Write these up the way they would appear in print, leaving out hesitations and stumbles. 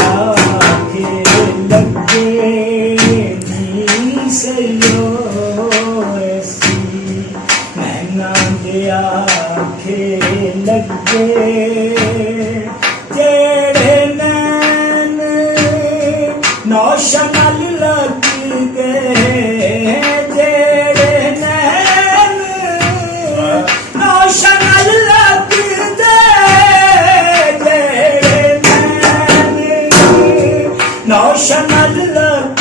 आखे लगे नी सयो ऐसी नैना दे आखे लगे जेड़े नैन नौशा नाल लग गए जेड़े नैन नौशा नाल लग गए जेड़े नैन नौशा नाल लग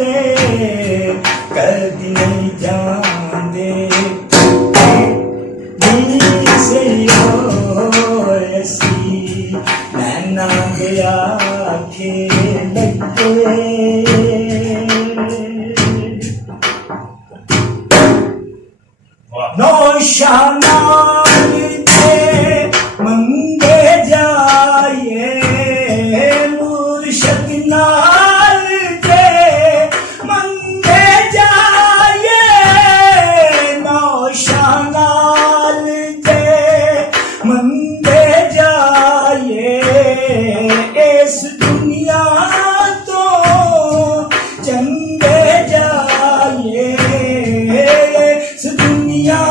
गए कदी नहीं जांदे नी सयो ऐसी नैना दे आखे लगे नौशा नाल जे मंगे जाए मुर्शद नाल जे मंगे जाए नौशा नाल जे मंगे जाए इस दुनिया तो चंगे जाए इस दुनिया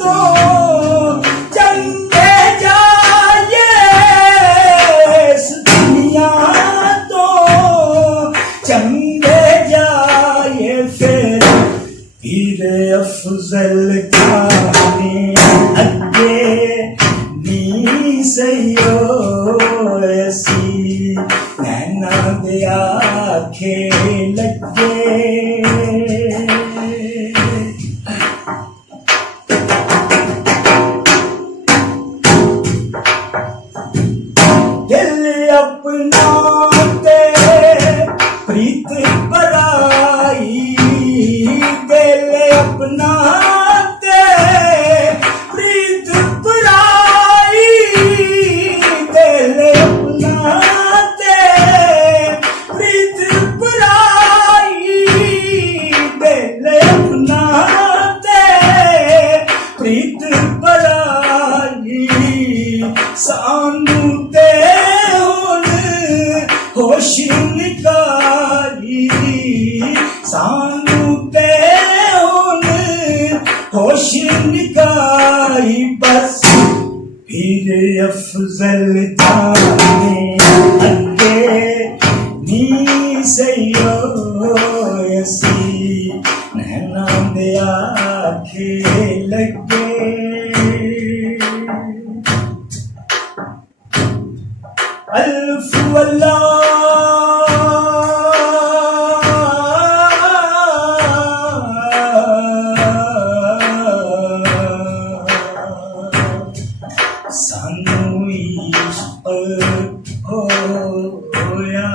तो चंगे जाए इस दुनिया तो चंगे जाए फिर पीर अफजल खाने अगे नी सयो ऐसी नैना दे आखे लगे दिल अपना ते प्रीत पराई दिल अपना ते प्रीत पराई दिल अपना ते प्रीत पराई दिल अपना ते प्रीत पराई सानू ते हुन होश निकाली सानू ते हुन होश निकाली बस फिर अफजल जाने अगे नी सयो ऐसी नैना दे आखे लगे अल्फ सानू इश्क होया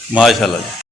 माशाल्लाह।